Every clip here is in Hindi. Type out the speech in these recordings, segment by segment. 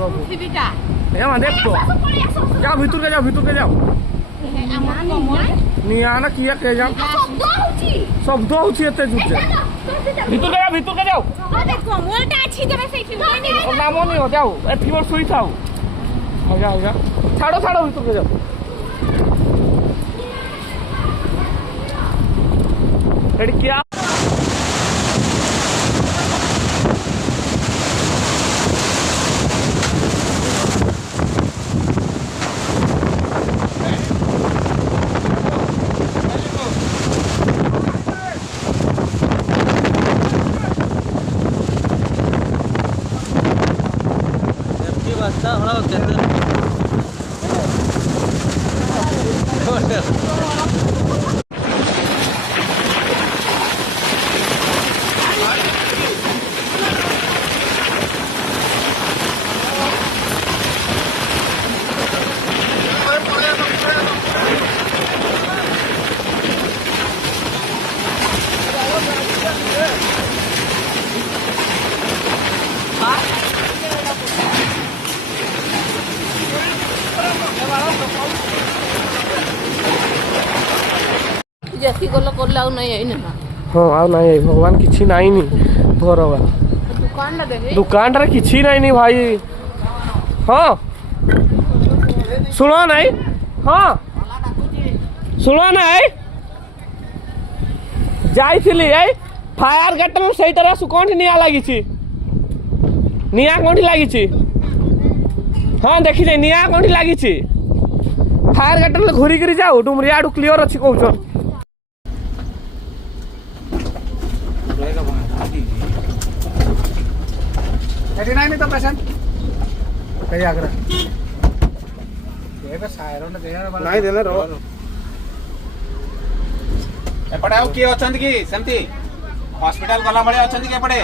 प्रभु यहाँ देख तो जाओ भीतर के जाओ निया ना किया के जाओ शब्द होची एते जुटे भीतर के जाओ नाम नहीं हो जाओ एथि और सोई थाओ हो जा छाड़ो भीतर के जाओ रेडी क्या जैसी गलो करला नहीं है ना हाँ आ नहीं भगवान किछि नहीं नी भरवा दुकान रे किछि नहीं भाई हाँ सुनो नहीं हाँ सुनो नहीं जाइथिली फायर गटर सही तरह सुकोंठ निया लागी निया कोठी लागी हाँ देखी जाए निया कोठी लागी फायर गटर घूरी कर जाओ डुमरिया आडू क्लियर अच्छी कहूँ नहीं तो पेशेंट कहीं आगरा ये बस सायरन देना वाला नहीं देना रो एपड़े आउ की अछंत की सेमती हॉस्पिटल गला बळे अछंत की एपड़े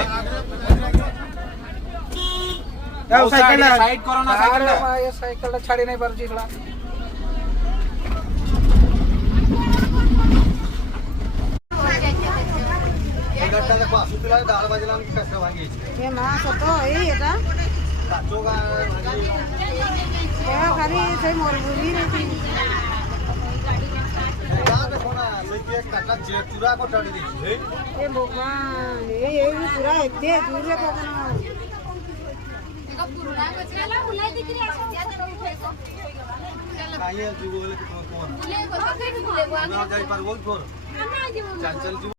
जाओ साइकिल साइड करो ना साइकिल ये साइकिल छाड़ी नहीं पर जीला गट्टा देखो सुतला दाल बजला कैसे भागी ए मां सतो एटा काचोगा ए खाली से मोर बुली रे या देखो ना से के काटा चूरा को टडी दी ए भगवान ये पूरा एते दूर रे पकना देखो पुराना बचला बुलाई दिखरी आछे ज्यादा नहीं फेको काई जुगो बोले कौन बुले को ना जाई पर बोल छोर चल